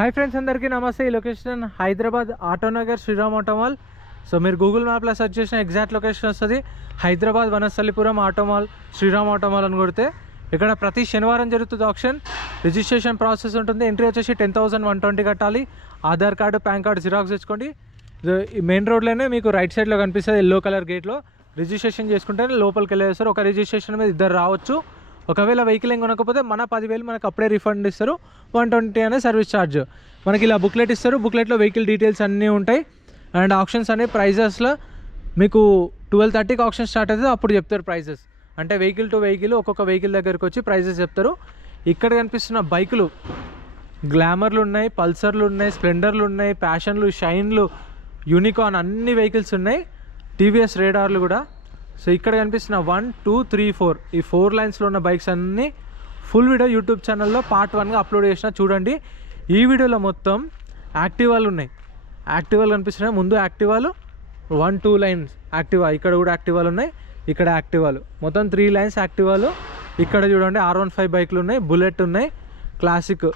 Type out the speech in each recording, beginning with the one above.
Hi friends, అందరికీ నమస్తే. ఈ location Hyderabad Autonagar Sriram auto mall. So మీరు గూగుల్ మ్యాప్లో సెర్చ్ చేసిన ఎగ్జాక్ట్ లొకేషన్ వస్తుంది. Hyderabad Vanasthalipuram auto mall, Sriram auto mall అని కొడితే ఇక్కడ ప్రతి శనివారం జరుగుతుంది ఆప్షన్. రిజిస్ట్రేషన్ ప్రాసెస్ ఉంటుంది. ఎంట్రీ వచ్చేసి 10,120 కట్టాలి. Aadhaar card, PAN card xerox తెచ్చుకోండి. ఈ మెయిన్ రోడ్లోనే మీకు రైట్ సైడ్లో కనిపిస్తుంది ఎల్లో కలర్ గేట్లో. రిజిస్ట్రేషన్ చేసుకుంటే లోపలికి వెళ్ళేస్తారు. ఒక రిజిస్ట్రేషన్ మీద ఇద్దరు రావచ్చు. ఒకవేళ వెహికల్ ఏం కొనకపోతే మన 10,000 మనకు అప్పుడే రిఫండ్ ఇస్తారు. 120 అనే సర్వీస్ ఛార్జ్. మనకి ఇలా బుక్లెట్ ఇస్తారు. బుక్లెట్లో వెహికల్ డీటెయిల్స్ అన్నీ ఉంటాయి. అండ్ ఆప్షన్స్ అనే ప్రైజెస్లో మీకు 12:30కి ఆప్షన్ స్టార్ట్ అవుతుంది. అప్పుడు చెప్తారు ప్రైజెస్. అంటే వెహికల్ టు వెహికల్ ఒక్కొక్క వెహికల్ దగ్గరికి వచ్చి ప్రైజెస్ చెప్తారు. ఇక్కడ కనిపిస్తున్న బైకులు గ్లామర్లు ఉన్నాయి, పల్సర్లు ఉన్నాయి, స్ప్లెండర్లు ఉన్నాయి, ప్యాషన్లు, షైన్లు, యూనికార్న్ అన్ని వెహికల్స్ ఉన్నాయి. టీవీఎస్ రేడార్లు కూడా. సో ఇక్కడ కనిపిస్తున్న 1, 2, 3, 4 ఈ 4 లైన్స్లో ఉన్న బైక్స్ అన్నీ ఫుల్ వీడియో యూట్యూబ్ ఛానల్లో పార్ట్ 1గా అప్లోడ్ చేసిన, చూడండి. ఈ వీడియోలో మొత్తం యాక్టివాలు ఉన్నాయి. యాక్టివాలు కనిపిస్తున్నాయి. ముందు యాక్టివాలు 1, 2 లైన్స్ యాక్టివా. ఇక్కడ కూడా యాక్టివాలు ఉన్నాయి. ఇక్కడ యాక్టివాలు మొత్తం 3 లైన్స్ యాక్టివాలు. ఇక్కడ చూడండి R15 బైకులు ఉన్నాయి, బుల్లెట్ ఉన్నాయి, క్లాసిక్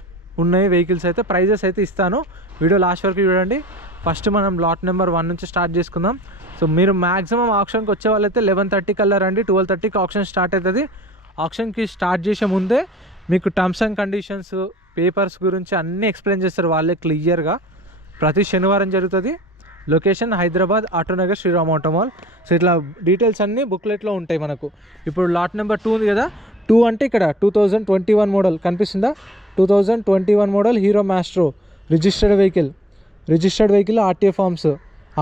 ఉన్నాయి వెహికల్స్. అయితే ప్రైజెస్ అయితే ఇస్తాను. వీడియో లాస్ట్ వరకు చూడండి. ఫస్ట్ మనం లాట్ నెంబర్ 1 నుంచి స్టార్ట్ చేసుకుందాం. సో మీరు మ్యాక్సిమం ఆప్షన్కి వచ్చే వాళ్ళైతే 11:30 కల్లా రండి. 12:30కి ఆప్షన్ స్టార్ట్ అవుతుంది. ఆప్షన్కి స్టార్ట్ చేసే ముందే మీకు టర్మ్స్ అండ్ కండిషన్స్, పేపర్స్ గురించి అన్నీ ఎక్స్ప్లెయిన్ చేస్తారు వాళ్ళే క్లియర్గా. ప్రతి శనివారం జరుగుతుంది. Location Hyderabad Autonagar Sriram auto mall. So ఇట్లా డీటెయిల్స్ అన్నీ బుక్లెట్లో ఉంటాయి మనకు. ఇప్పుడు లాట్ నెంబర్ 2 ఉంది కదా. 2 అంటే ఇక్కడ 2021 మోడల్ కనిపిస్తుందా? 2021 model Hero Maestro registered vehicle RTA forms,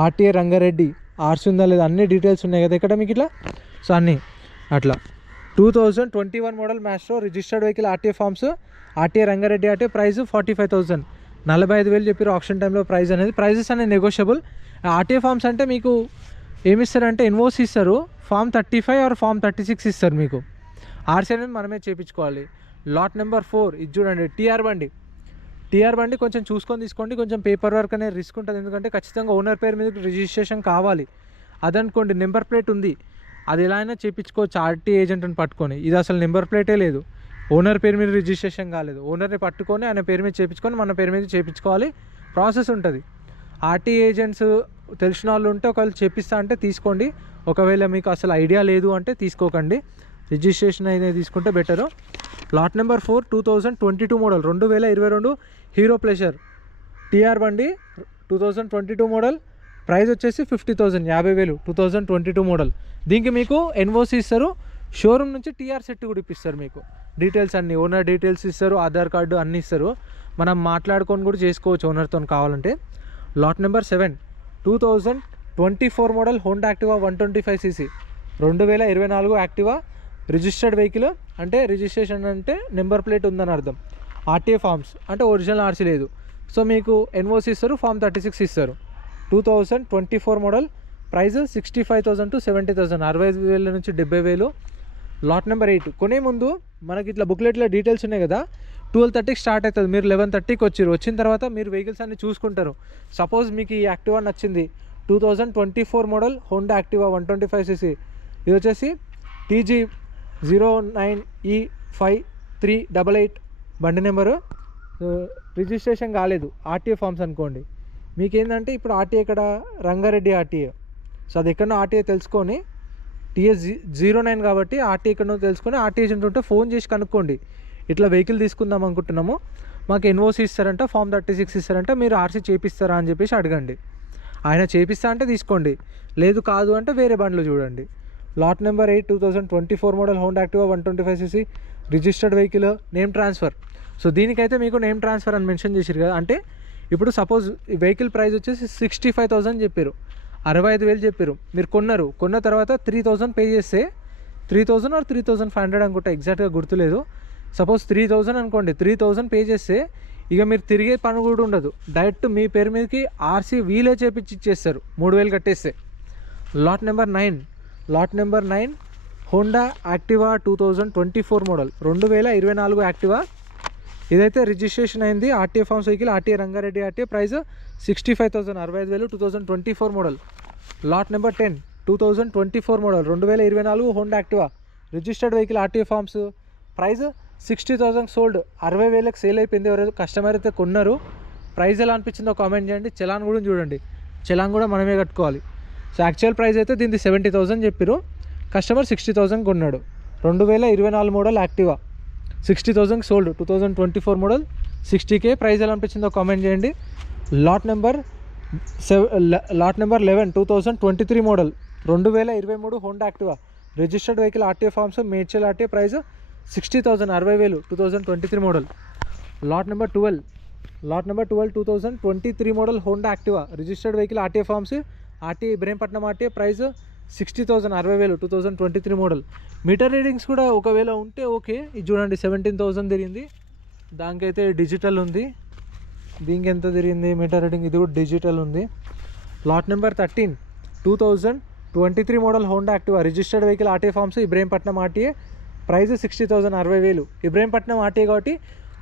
RTA Rangareddy, RC ఉందా లేదా అన్ని డీటెయిల్స్ ఉన్నాయి కదా ఇక్కడ మీకు ఇట్లా. సో అన్నీ అట్లా 2021 model Maestro registered vehicle RTA forms, RTA Rangareddy. అంటే ప్రైస్ 45,000, 45,000 చెప్పారు ఆప్షన్ టైంలో. ప్రైజెస్ అనేది నెగోషియబుల్. ఆర్టీఏ ఫార్మ్స్ అంటే మీకు ఏమిస్తారంటే ఇన్వోయిస్ ఇస్తారు. ఫామ్ 35 ఆర్ ఫామ్ 36 ఇస్తారు మీకు. ఆర్సీ అనేది మనమే చేయించుకోవాలి. లాట్ నెంబర్ 4 ఇది చూడండి. టీఆర్ బండి కొంచెం చూసుకొని తీసుకోండి. కొంచెం పేపర్ వర్క్ అనేది రిస్క్ ఉంటుంది. ఎందుకంటే ఖచ్చితంగా ఓనర్ పేరు మీద రిజిస్ట్రేషన్ కావాలి. అదనుకోండి నెంబర్ ప్లేట్ ఉంది, అది ఎలా అయినా చేయించుకోవచ్చు ఆర్టీ ఏజెంట్ని పట్టుకొని. ఇది అసలు నెంబర్ ప్లేటే లేదు, ఓనర్ పేరు మీద రిజిస్ట్రేషన్ కాలేదు. ఓనర్ని పట్టుకొని ఆయన పేరు మీద చేయించుకొని మన పేరు మీద చేయించుకోవాలి. ప్రాసెస్ ఉంటుంది. ఆర్టీ ఏజెంట్స్ తెలిసిన వాళ్ళు ఉంటే ఒకవేళ చేపిస్తా అంటే తీసుకోండి. ఒకవేళ మీకు అసలు ఐడియా లేదు అంటే తీసుకోకండి. రిజిస్ట్రేషన్ అనేది తీసుకుంటే better. Lot number 4 2022 model 2022 Hero Pleasure TR బండి 2022 మోడల్. ప్రైస్ వచ్చేసి 50,000, 50,000 2022 మోడల్. దీనికి మీకు ఎన్ఓసి ఇస్తారు. షోరూమ్ నుంచి టీఆర్ సెట్ కూడా ఇప్పిస్తారు మీకు. డీటెయిల్స్ అన్నీ ఓనర్ డీటెయిల్స్ ఇస్తారు, ఆధార్ కార్డు అన్నీ ఇస్తారు. మనం మాట్లాడుకొని కూడా చేసుకోవచ్చు ఓనర్తో కావాలంటే. Lot number 7 2024 model Honda Activa 125cc 2024 Activa registered vehicle. అంటే రిజిస్ట్రేషన్ అంటే నెంబర్ ప్లేట్ ఉందని అర్థం. ఆర్టీఏ ఫార్మ్స్ అంటే ఒరిజినల్ ఆర్సీ లేదు. సో మీకు ఎన్ఓసి ఇస్తారు, ఫామ్ 36 ఇస్తారు. 2024 మోడల్. ప్రైస్ 65,000 to 70,000, 65,000 నుంచి 70,000. లాట్ నెంబర్ 8 కొనే ముందు మనకి ఇట్లా బుక్లెట్లో డీటెయిల్స్ ఉన్నాయి కదా. 12:30కి స్టార్ట్ అవుతుంది. మీరు 11:30కి వచ్చిన తర్వాత మీరు వెహికల్స్ అన్ని చూసుకుంటారు. సపోజ్ మీకు ఈ యాక్టివా నచ్చింది, 2024 మోడల్ హోండా యాక్టివా 125cc. ఇది వచ్చేసి TG09E5388 బండి నెంబరు. రిజిస్ట్రేషన్ కాలేదు, ఆర్టీఏ ఫార్మ్స్ అనుకోండి. మీకేంటంటే ఇప్పుడు ఆర్టీఏ ఇక్కడ రంగారెడ్డి ఆర్టీఏ. సో అది ఎక్కడో ఆర్టీఏ తెలుసుకొని, TS09 కాబట్టి ఆర్టీఏ ఎక్కడో తెలుసుకొని ఆర్టీఏ ఏజెంట్ ఉంటే ఫోన్ చేసి కనుక్కోండి. ఇట్లా వెహికల్ తీసుకుందాం అనుకుంటున్నాము, మాకు ఎన్ఓసి ఇస్తారంట, ఫామ్ 36 ఇస్తారంట, మీరు ఆర్సీ చేపిస్తారా అని చెప్పేసి అడగండి. ఆయన చేపిస్తా అంటే తీసుకోండి, లేదు కాదు అంటే వేరే బండ్లు చూడండి. Lot number 8 2024 model Honda Activa 125cc registered vehicle. Name transfer. So దీనికైతే మీకు నేమ్ ట్రాన్స్ఫర్ అని మెన్షన్ చేశారు కదా. అంటే ఇప్పుడు సపోజ్ ఈ వెహికల్ ప్రైస్ వచ్చేసి 65,000 చెప్పారు, 65,000 చెప్పారు. మీరు కొన్న తర్వాత 3,000 పే చేస్తే 3,000 ఆర్ 3,500 అనుకుంటా, ఎగ్జాక్ట్గా గుర్తులేదు. సపోజ్ 3,000 అనుకోండి. 3,000 పే చేస్తే ఇక మీరు తిరిగే పని కూడా ఉండదు. డైరెక్ట్ మీ పేరు మీదకి ఆర్సీ వీలే చేపించి ఇచ్చేస్తారు 3,000 కట్టేస్తే. Lot number 9 Honda Activa 2024 model 2024 Activa. ఇదైతే రిజిస్ట్రేషన్ అయింది, RTA forms vehicle, RTA Rangareddy RTA. Price 65,000, 65,000 2024 model. Lot number 10 2024 model 2024 Honda Activa registered vehicle, RTA forms. Price 60,000 sold, 60,000కి సేల్ అయిపోయింది. ఎవరైతే కస్టమర్ అయితే కొన్నారు ప్రైస్ ఎలా అనిపించిందో కామెంట్ చేయండి. చలాన్ కూడా చూడండి, చలాన్ కూడా మనమే కట్టుకోవాలి. సో యాక్చువల్ ప్రైస్ అయితే దీనికి 70,000 చెప్పారు, కస్టమర్ 60,000 కొన్నాడు. 2024 model Activa 60,000 sold. 2024 model 60K. Price ఎలా అనిపించిందో కామెంట్ చేయండి. Lot number 11 2023 model 2023 Honda Activa registered vehicle RTA forms Medchal RTA price 60,000 60,000 2023 model. Lot number 12 2023 model Honda Activa registered vehicle RTA forms RTA Ibrahimpatnam RTA price 60,000 60,000 2023 model. Meter readings కూడా ఒకవేళ ఉంటే okay. ఇది చూడండి 17,000 తిరిగింది, దానికైతే డిజిటల్ ఉంది. దీనికి ఎంత తిరిగింది మీటర్ రీడింగ్, ఇది కూడా డిజిటల్ ఉంది. Lot number 13 2023 model Honda Activa registered vehicle RTA forms Ibrahimpatnam RTA price 60,000 60,000. Ibrahimpatnam RTA కాబట్టి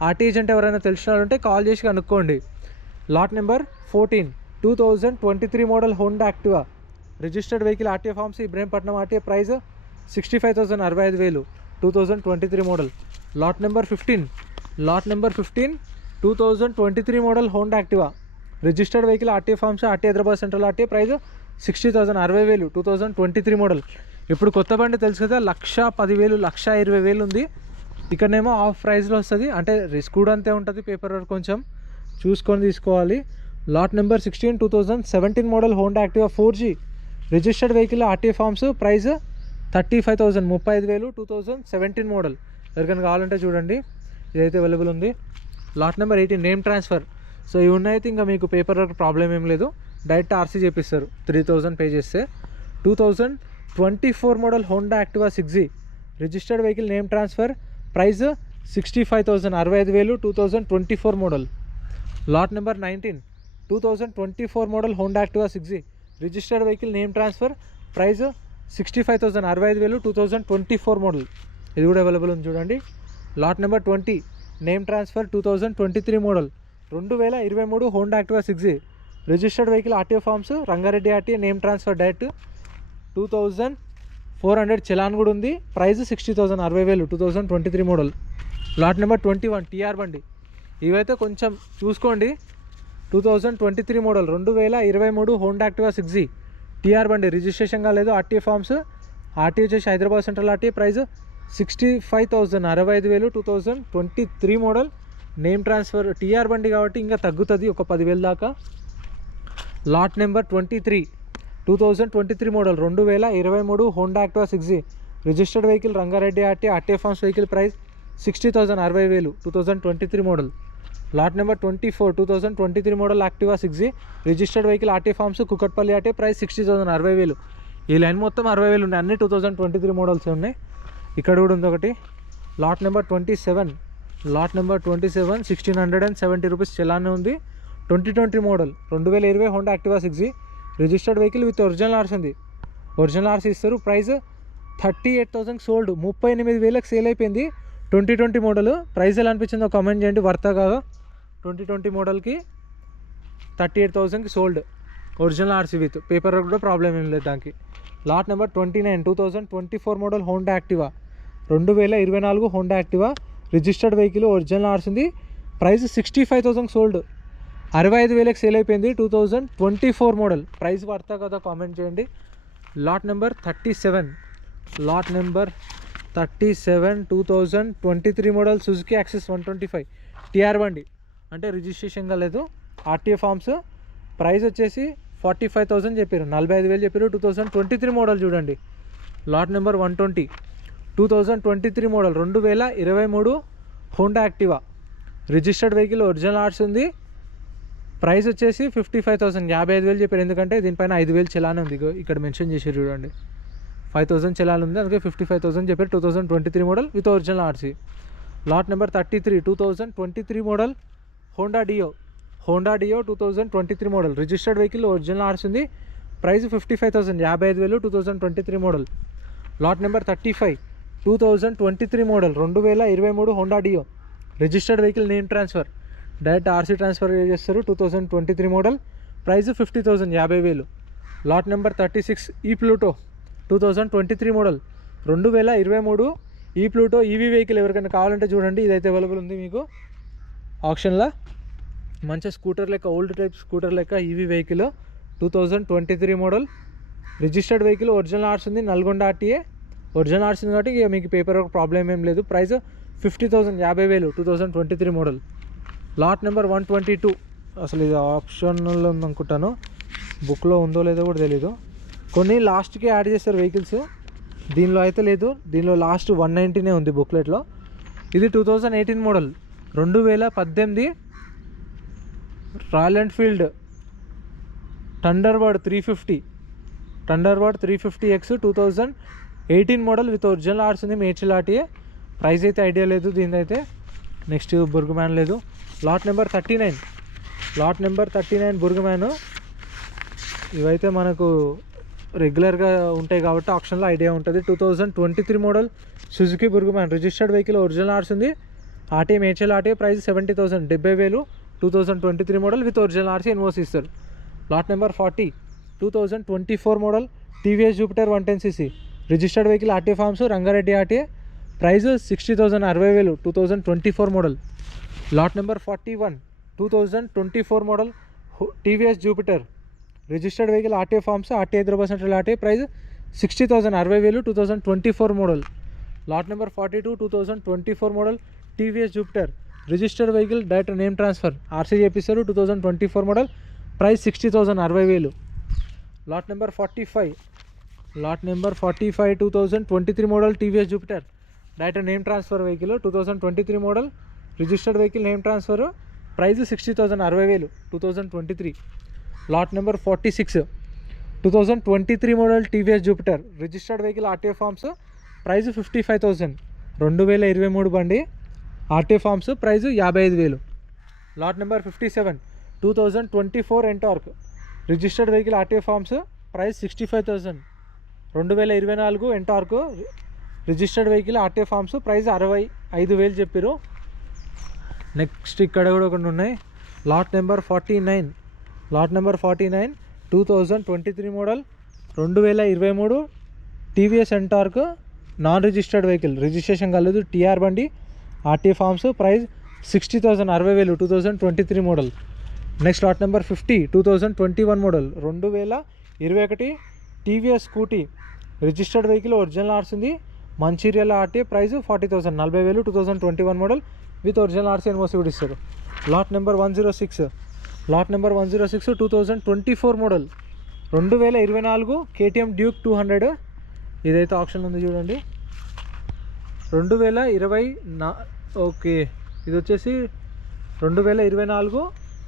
ఆర్టీ ఏజెంట్ ఎవరైనా తెలిసిన ఉంటే కాల్ చేసి కనుక్కోండి. Lot number 14 2023 model Honda Activa registered vehicle RTA forms Ibrahimpatnam RTA price 65,000 65,000 2023 model. Lot number 15 2023 model Honda Activa registered vehicle RTA forms RT Hyderabad central RTA price 60,000 60,000 2023 model. ఇప్పుడు కొత్త బండి తెలుసు కదా, 1,10,000 1,20,000 ఉంది. ఇక్కడనేమో ఆఫ్ ప్రైస్లో వస్తుంది, అంటే రిస్క్ కూడా అంతే ఉంటుంది, పేపర్ వర్క్ కొంచెం చూసుకొని తీసుకోవాలి. Lot number 16 2017 model Honda Activa 4G registered vehicle RTA forms price 35,000 35,000 2017 model. ఎవరికైనా కావాలంటే చూడండి, ఇదైతే అవైలబుల్ ఉంది. Lot number 18 name transfer. So ఇవి ఉన్నాయితే ఇంకా మీకు పేపర్ వర్క్ ప్రాబ్లం ఏం లేదు, డైరెక్ట్ ఆర్సీ చేపిస్తారు 3,000 పే చేస్తే. 2024 model Honda Activa 6G registered vehicle name transfer price 65,000 65,000 2024 model. Lot number 19 2024 model Honda Activa 6G registered vehicle name transfer price 65,000 65,000 2024 model. ఇది కూడా అవైలబుల్ ఉంది చూడండి. Lot number 20 name transfer 2023 model 2023 Honda Activa 6G registered vehicle RTO forms Rangareddy RTA name transfer direct 2,400 challan కూడా ఉంది, price 60,000 60,000 2023 model. Lot number 21 TR బండి. ఇవైతే కొంచెం చూసుకోండి. 2023 model 2023 Honda Activa 6G TR బండి రిజిస్ట్రేషన్ కాలేదు, ఆర్టీఏ ఫార్మ్స్ ఆర్టీఏ వచ్చేసి Hyderabad central RTA price 65,000 65,000 2023 model. Name transfer TR బండి కాబట్టి ఇంకా తగ్గుతుంది ఒక 10,000 దాకా. Lot number 23 2023 model 2023 Honda Activa 6G registered vehicle Rangareddy RTA RTA forms vehicle price 60,000 60,000 2023 model. Lot number 24 2023 model Activa 6G registered vehicle RTA forms Kukatpally RTA price 60,000 60,000. ఈ line మొత్తం 60,000 ఉన్నాయి, అన్ని 2023 మోడల్స్ ఉన్నాయి. ఇక్కడ కూడా ఉంది ఒకటి. లాట్ నెంబర్ 27 1,670 రూపీస్ చలానే ఉంది. 2020 model 2020 Honda Activa 6G registered vehicle with original RC ఉంది, ఒరిజినల్ ఆర్సీ ఇస్తారు. ప్రైస్ 38,000 సోల్డ్ 38,000 సేల్ అయిపోయింది. 2020 మోడల్. ప్రైస్ ఎలా అనిపించిందో కామెంట్ చేయండి, వర్తా కాగా. 2020 మోడల్కి 38,000కి sold, original RC with paper కూడా ప్రాబ్లం ఏం లేదు దానికి. Lot number 29 2024 model Honda Activa 2024 Honda Activa registered vehicle original RC ఉంది, ప్రైస్ 65,000 సోల్డ్ 65,000కి సేల్ అయిపోయింది. 2024 మోడల్. ప్రైస్ వర్తా కదా కామెంట్ చేయండి. Lot number 37 2023 model Suzuki Access 125 TR బండి, అంటే రిజిస్ట్రేషన్ కాలేదు, ఆర్టీఏ ఫార్మ్స్. ప్రైస్ వచ్చేసి 45,000 చెప్పారు, 45,000 చెప్పారు. 2023 మోడల్ చూడండి. Lot number 120 2023 model 2023 Honda Activa registered vehicle original arts ఉంది, ప్రైస్ వచ్చేసి 55,000 55,000 చెప్పారు, ఎందుకంటే దీనిపైన 5,000 చలానే ఉంది, ఇక్కడ మెన్షన్ చేసి చూడండి. 5,000 చలాన్ ఉంది, అందుకే 55,000 చెప్పారు. 2023 model with original RC. Lot number 33 2023 model Honda Dio 2023 model registered vehicle original RC ఉంది, price 55,000 55,000 2023 model. Lot number 35 2023 model 2023 Honda Dio registered vehicle name transfer direct RC transfer చేస్తారు. 2023 మోడల్, ప్రైస్ 50,000 50,000. లాట్ నెంబర్ 36 ఈ Pluto 2023 model 2023 ఈ Pluto EV vehicle ఎవరికైనా కావాలంటే చూడండి, ఇదైతే available ఉంది మీకు ఆప్షన్లో. మంచి స్కూటర్ లెక్క, ఓల్డ్ టైప్ స్కూటర్ లెక్క EV vehicle, 2023 model, registered vehicle, original arts ఉంది, నల్గొండ ఆర్టీఏ ఒరిజినల్ ఆర్ట్స్ ఉంది కాబట్టి ఇక మీకు పేపర్ వర్క్ ప్రాబ్లం ఏం లేదు. Price 50,000, 50,000, 2023 model. Lot number 122. అసలు ఇది ఆప్షన్లో ఉందనుకుంటాను, బుక్లో ఉందో లేదో కూడా తెలీదు. కొన్ని లాస్ట్కి యాడ్ చేస్తారు వెహికల్స్, దీనిలో అయితే లేదు. దీనిలో లాస్ట్ 190 ఉంది బుక్లెట్లో. ఇది 2018 model, 2018 Royal Enfield Thunderbird 350, Thunderbird 350X 2018 model with original arts ఉంది, మేడ్చల్ ఆర్టీఏ. ప్రైస్ అయితే ఐడియా లేదు దీనిదైతే. నెక్స్ట్ బుర్గమ్యాన్ లేదు. Lot number 39, lot number 39 Burgman. ఇవైతే మనకు రెగ్యులర్గా ఉంటాయి కాబట్టి ఆప్షన్లో ఐడియా ఉంటుంది. 2023 model Suzuki Burgman, registered vehicle, original arts ఉంది, RTA Medchal RTA. Price 70,000, 70,000, 2023 model with original RC NOC ఇస్తారు. Lot number 40, 2024 model TVS Jupiter 110cc, registered vehicle, RTA forms, Rangareddy RTA. Price 60,000, 60,000, 2024 model. Lot number 41, 2024 model TVS Jupiter, registered vehicle, RTA forms, RTA Hyderabad central RTA. Price 60,000, 60,000, 2024 model. Lot number 42, 2024 model TVS Jupiter, registered vehicle, direct name transfer, RC చేపిస్తారు, 2024 model. Price 60,000, 60,000. Lot number 45, lot number 45, 2023 model TVS Jupiter, direct name transfer vehicle, 2023 model, registered vehicle, name transfer. Price 60,000, 60,000, 2023. Lot number 46, 2023 model TVS Jupiter, registered vehicle, RTA forms. Price 55,000, 2023 బండి, RTA forms. Price 55,000. Lot number 57, 2024 Ntorq, registered vehicle, RTA forms. Price 65,000, 2024 Ntorq, registered vehicle, RTA forms. Price 65,000 చెప్పారు. Next ఇక్కడ కూడా కొన్ని ఉన్నాయి. Lot number 49, lot number 49, 2023 model, 2023 TVS Ntorq, non registered vehicle, registration కలదు, TR బండి, RTA forms. Price 60,000, 60,000, 2023 model. Next lot number 50, 2021 model, 2021 TVS Scooty, registered vehicle, original arts ఉంది, Mancherial RTA. Price 40,000, 40,000, 2021 model with original RC NOC కూడా ఇస్తారు. Lot number 106, lot number 106, 2024 model, 2024 KTM Duke 200. ఇదైతే option ఉంది చూడండి, 2020. Okay, ఇది వచ్చేసి 2024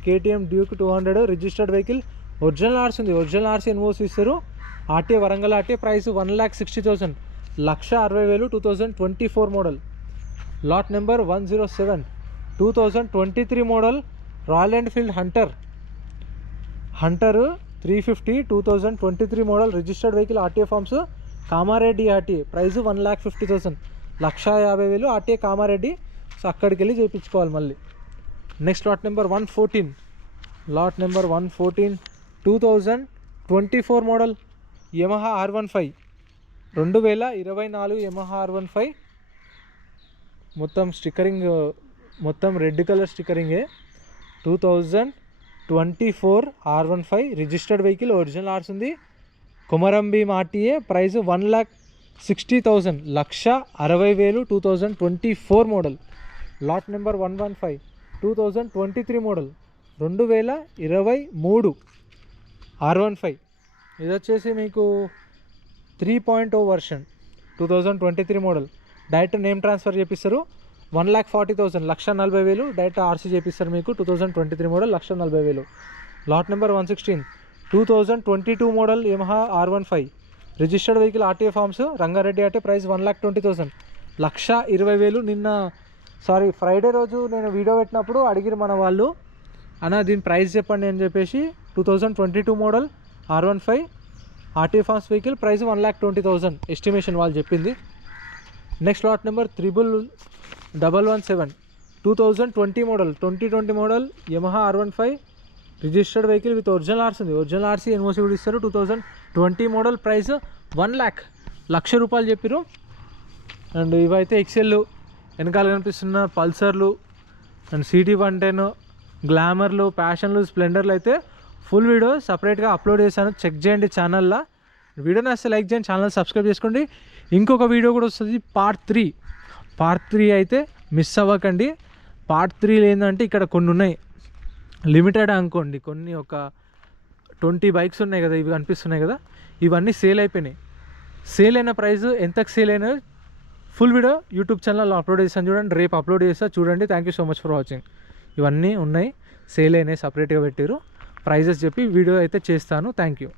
KTM Duke 200, registered vehicle, original arts ఉంది, original RC NOC ఇస్తారు, RTA Warangal RTA. Price 1,60,000, 1,60,000, 2024 model. Lot number 107, 2023 model Royal Enfield Hunter, Hunter 350, 2023 model, registered vehicle, RTA forms, Kamareddy RTA. Price 1,50,000, 1,50,000, RTA Kamareddy. So అక్కడికి వెళ్ళి చేయించుకోవాలి మళ్ళీ. Next lot number 114, lot number 114, 2024 model Yamaha R15, 2024 Yamaha R15. మొత్తం stickering, మొత్తం red colour స్టిక్కరింగే. 2024 R15 registered vehicle, original arts ఉంది, Komaram Bheem RTA. Price 1,60,000, 1,60,000, 2024 model. Lot number 115, 2023 model, 2023 R15. ఇది వచ్చేసి మీకు 3.0 version, 2023 model. Direct name transfer చేపిస్తారు, 1,40,000, 1,40,000, డైరెక్ట్ ఆర్సీ చేపిస్తారు మీకు. 2023 model, 1,40,000. Lot number 116, 2022 model Yamaha R15, registered vehicle, RTA forms, Rangareddy RTA. Price 1,20,000, 1,20,000. నిన్న Friday రోజు నేను వీడియో పెట్టినప్పుడు అడిగిరు మన వాళ్ళు, అన్న దీని ప్రైస్ చెప్పండి అని చెప్పేసి. 2022 model R15 RTA forms vehicle. Price 1,20,000 estimation వాళ్ళు చెప్పింది. Next lot number 117, 2020 model, 2020 model Yamaha R15, registered vehicle with original arts ఉంది, ఒరిజినల్ ఆర్సీ ఎన్ఓసి కూడా ఇస్తారు. 2020 మోడల్. ప్రైస్ 1,00,000 రూపాయలు చెప్పారు. అండ్ ఇవైతే ఎక్సెల్, వెనకాల కనిపిస్తున్న పల్సర్లు, అండ్ సిటీ 110, గ్లామర్లు, ప్యాషన్లు, స్ప్లెండర్లు అయితే ఫుల్ వీడియో సపరేట్గా అప్లోడ్ చేశాను, చెక్ చేయండి ఛానల్లో. వీడియో నచ్చితే లైక్ చేయండి, ఛానల్ సబ్స్క్రైబ్ చేసుకోండి. ఇంకొక వీడియో కూడా వస్తుంది పార్ట్ 3 అయితే మిస్ అవ్వకండి. పార్ట్ 3 ఏంటంటే ఇక్కడ కొన్ని ఉన్నాయి, లిమిటెడ్ అనుకోండి, కొన్ని ఒక 20 బైక్స్ ఉన్నాయి కదా, ఇవి కనిపిస్తున్నాయి కదా, ఇవన్నీ సేల్ అయిపోయినాయి. సేల్ అయిన ప్రైస్ ఎంతకు సేల్ అయినా ఫుల్ వీడియో యూట్యూబ్ ఛానల్లో అప్లోడ్ చేస్తాను చూడండి, రేపు అప్లోడ్ చేస్తా చూడండి. Thank you so much for watching. ఇవన్నీ ఉన్నాయి, సేల్ అయినాయి, సపరేట్గా పెట్టారు, ప్రైజెస్ చెప్పి వీడియో అయితే చేస్తాను. Thank you.